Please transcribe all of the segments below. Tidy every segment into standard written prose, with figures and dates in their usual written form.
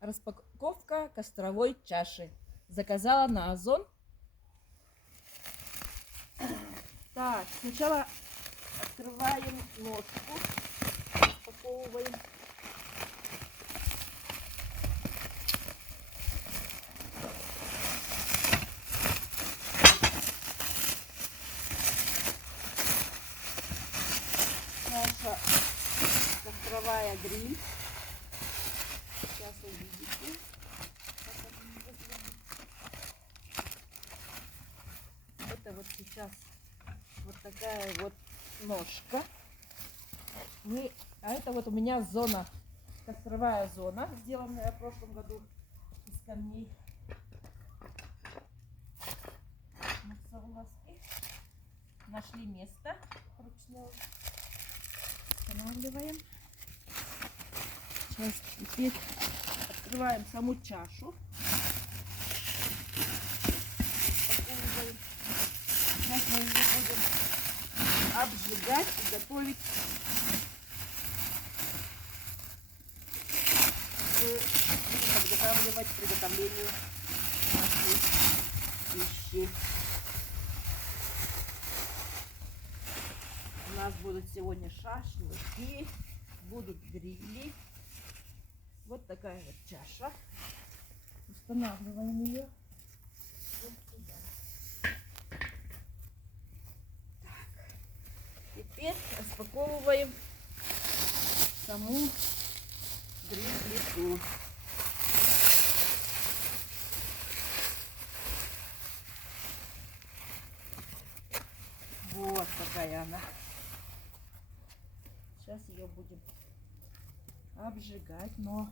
Распаковка костровой чаши. Заказала на Озон. Так, сначала открываем ножку, распаковываем. Наша костровая гриль. Сейчас увидите. Это вот сейчас вот такая вот ножка. А это вот у меня зона, костровая зона, сделанная в прошлом году из камней. Нашли место ручное. Устанавливаем. Сейчас теперь открываем саму чашу. Сейчас мы ее будем обжигать и готовить подготавливать к приготовлению нашей пищи. У нас будут сегодня шашлыки, будут грили. Вот такая вот чаша. Устанавливаем ее вот сюда. Так. Теперь распаковываем саму гриль-плиту. Вот такая она. Сейчас ее будем обжигать, но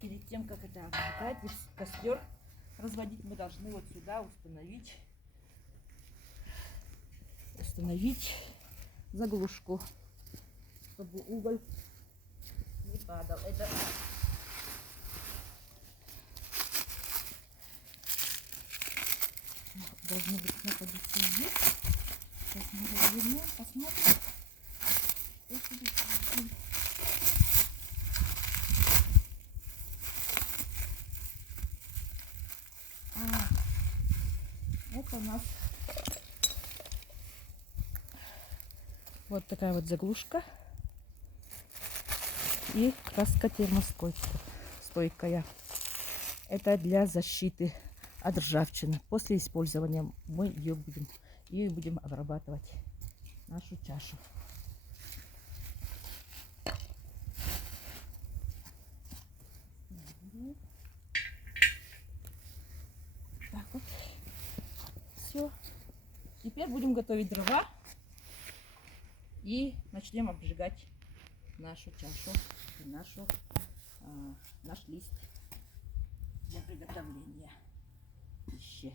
перед тем, как это обжигать, костер разводить, мы должны вот сюда установить заглушку, чтобы уголь не падал. Это должно быть находиться здесь. Сейчас мы развернем, посмотрим. Это у нас вот такая вот заглушка и краска термостойкая. Это для защиты от ржавчины. После использования мы ее будем обрабатывать нашу чашу. Так вот. Все. Теперь будем готовить дрова и начнем обжигать нашу чашу и наш лист для приготовления пищи.